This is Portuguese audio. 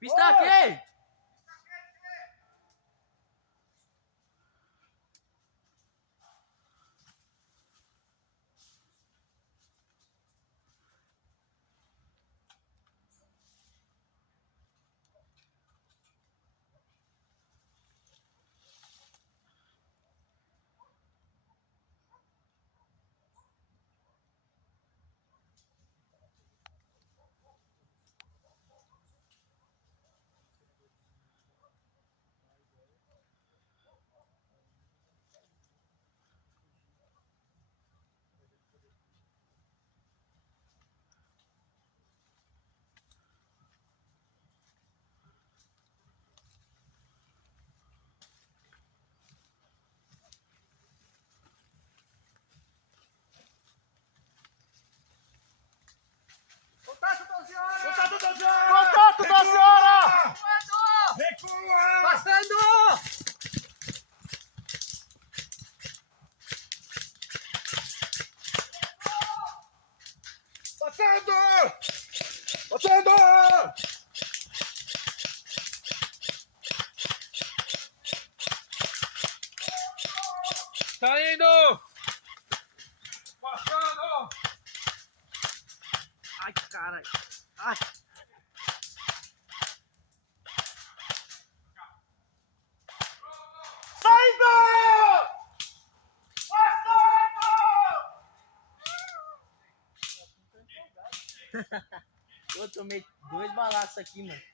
Pista aqui! Contato da senhora! Recua! Passando! Passando! Passando! Tá indo! Passando! Ai, caralho! Ai! Saindo! Passando! Eu tomei 2 balaços aqui, mano.